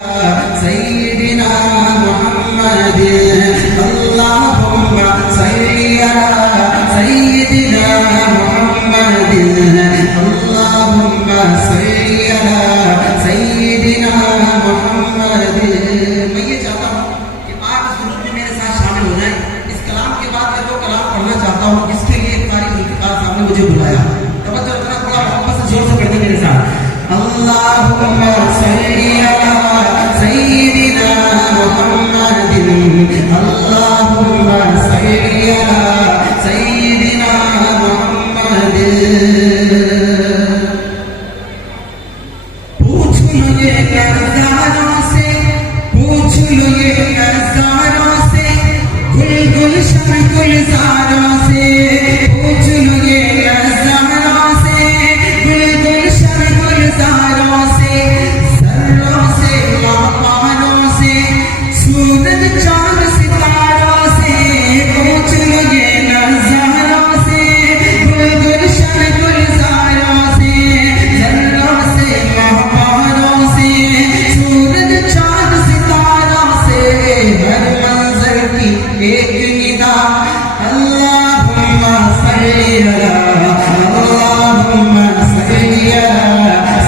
सय्यिदिना मुहम्मद अल्लाहुम्मा सल्लि अला सय्यिदिना मुहम्मद अल्लाहुम्मा सल्लि अला सय्यिदिना मुहम्मद। मैं ये चाहता हूँ कि आप इस दुरूद में मेरे साथ शामिल हो जाएं। इस कलाम के बाद मैं वो कलाम पढ़ना चाहता हूँ जिसके लिए कारी ज़ुल्फ़िकार साहब ने मुझे बुलाया। तवज्जो रखना, थोड़ा मोहब्बत से जोर से पढ़िए मेरे साथ। अल्लाहुम्मा सल्लि अला सय्यिदिना मुहम्मदिन अल्लाहुम्मा सल्लि अला सय्यिदिना मुहम्मदिन। पूछ लो ये नज़ारों से, पूछ लो ये नज़ारों से, गुल गुलशन गुलजारों से, पूछ लो ये नज़ारों से, गुल गुलशन गुलजारों से, ज़र्रों से मापारों से, सूरज चांद सितारों से, पूछ लो ये नज़ारों से, गुल गुलशन गुलजारों से, ज़र्रों से मापारों से, सूरज चांद सितारों से, हर मंजर की एक निदा अल्लाहुम्मा सल्लि अला अल्लाहुम्मा सल्लि अला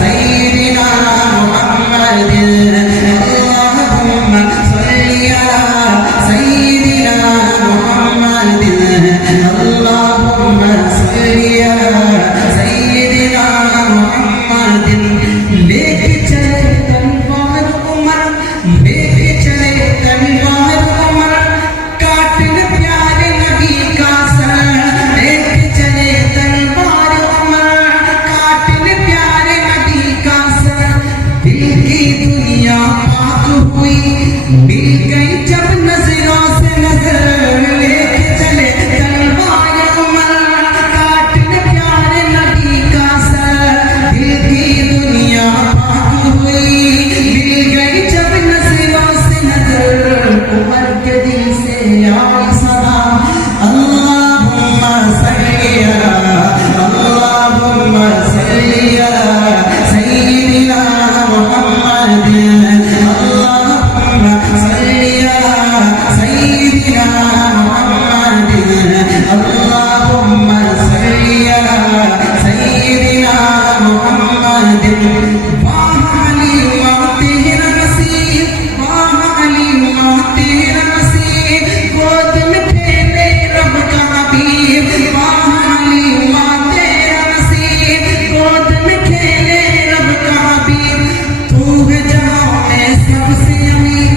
सय्यिदिना मुहम्मदिन अल्लाहुम्मा सल्लि अला सय्यिदिना मुहम्मदिन अल्लाहुम्मा सल्लि अला सय्यिदिना मुहम्मदिन। लेके चले तलवार उमर, लेके चले तलवार उमर, कातिल प्यारे नबी का सर, लेके चले तलवार उमर, कातिल प्यारे नबी का सर। दिल की दुनिया पाक हुई, मिल गई जब नजरों से नजर, लेके चले तलवार उमर, कातिल प्यारे नबी का सर। दिल की दुनिया पाक हुई, मिल गई जब नजरों से नजर, उमर के दिल से आई सदा अल्लाहुम्मा सल्लि अला अल्लाहुम्मा सल्लि अला सय्यिदिना मुहम्मदिन अल्लाहुम्मा सल्लि अला सय्यिदिना मुहम्मदिन अल्लाहुम्मा सल्लि अला सय्यिदिना मुहम्मदिन। वाह अली माँ तेरा नसीब, वाह अली माँ तेरा नसीब, गोद में खेले रब का हबीब, वाह अली माँ तेरा नसीब, गोद में खेले रब का हबीब। तू है जहां में सबसे अमीर,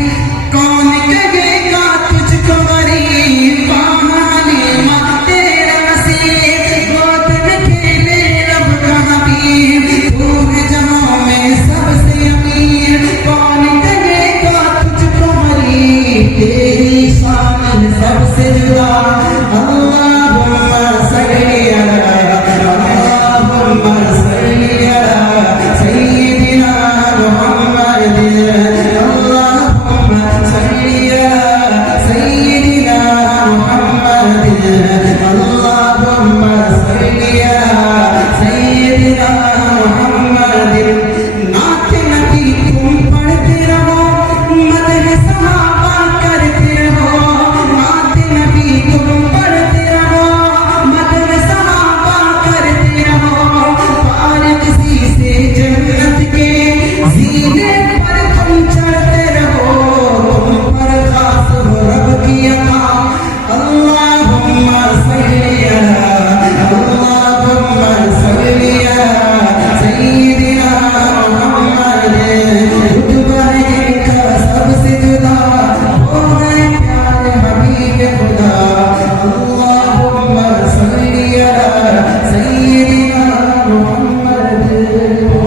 कौन कहेगा तुझको गरीब, वाह अली माँ तेरा नसीब, गोद में खेले रब का हबीब। तू है जहां में सबसे अमीर, कौन कहेगा तुझको गरीब, तेरी शान सबसे जुदा अल्लाहुम्मा सल्लि अला अल्लाहुम्मा सल्लि अला सय्यिदिना मुहम्मदिन अल्लाहुम्मा सल्लि अला सय्यिदिना मुहम्मदिन अल्लाहुम्मा सल्लि अला सय्यिदिना मुहम्मदिन। नात नबी तुम पढ़ते रहो, मदह सहाबा करते रहो, नात नबी तुम पढ़ते रहो, मदह सहाबा करते रहो। पार किसी से जन्नत के जीने पर तुम चढ़ते रहो, तुम पर खास हो रब की अता अल्लाहुम्मा सल्लि अला अल्लाहुम्मा सल्लि अला सय्यिदिना मुहम्मदिन। रुतबा है इनका सबसे जुदा, वो है प्यारे हबीब खुदा अल्लाहुम्मा सल्लि अला सय्यिदिना मुहम्मदिन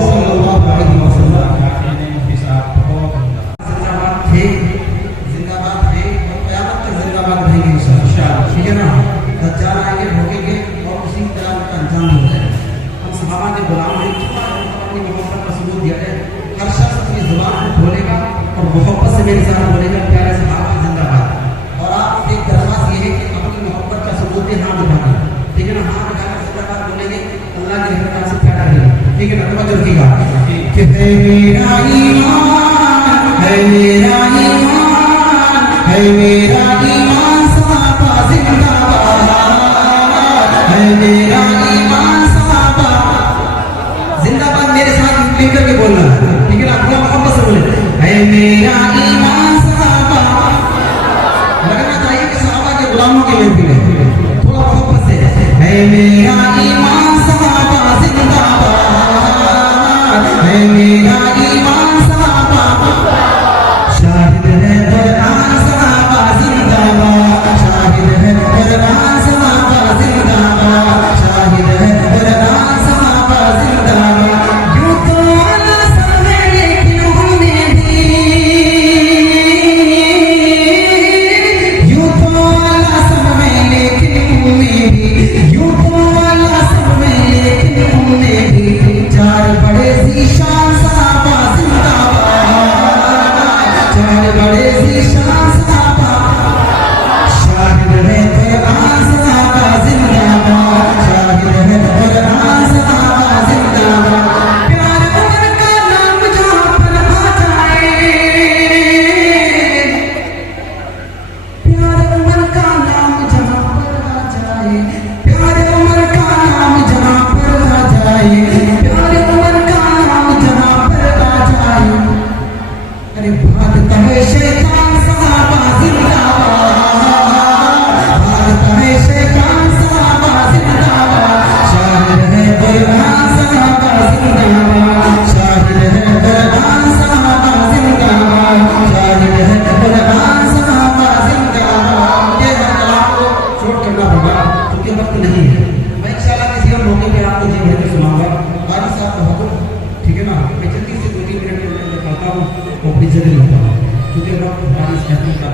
सल्लल्लाहु अलैहि वसल्लम। जिंदाबाद है और क़यामत तक जिंदाबाद रहेंगे इंशाअल्लाह, ठीक है ना। दज्जाल आएंगे, भोगेंगे और उसी तरह उनका अंजाम हो जाएगा। हम सहाबा के गुलाम हैं, अपनी मोहब्बत का सबूत दिया है। हर शख्स अपनी जुबान में बोलेगा और मोहब्बत से मेरे साथ बोलेगा प्यारे सहाबा जिंदाबाद। और आप एक दरख्वास्त ये है कि अपनी मोहब्बत का सबूत दे, हाथ उठाना, ठीक है ना। हाथ उठाकर जिंदाबाद बोलेंगे, अल्लाह की रहमत आपसे प्यारा रहेगा, ठीक है ना। तवज्जो रखिएगा कि मेरा ईमान शायर बड़े ज़ीशान साहबा, शाहिद है कुरान साहबा जिंदाबाद, शाहिद है कुरान साहबा जिंदाबाद। प्यार उमर का नाम जहाँ पर आ जाए, प्यार उमर का नाम जहाँ पर आ जाए, प्यार उमर का नाम जहाँ पर आ जाए, प्यार उमर का नाम जहाँ पर आ जाए। अरे भागता है शैतान साहबा जिंदाबाद, भागता है शैतान साहबा जिंदाबाद। शाहिद है कुरान साहबा जिंदाबाद, शाहिद है कुरान साहबा जिंदाबाद, शाहिद है कुरान साहबा जिंदाबाद। ये कलाम को शॉर्ट करना होगा क्योंकि वक्त नहीं है। मैं इंशाल्लाह किसी और मौके पे आपको जी भर के सुनाऊंगा। कारी साहब का हुक्म, ठीक है ना? मैं जल्दी से 2-3 मिनट में पढ़ता हूँ और फिर जल्दी होता हूँ क्योंकि वक्त हमारी इस महफिल का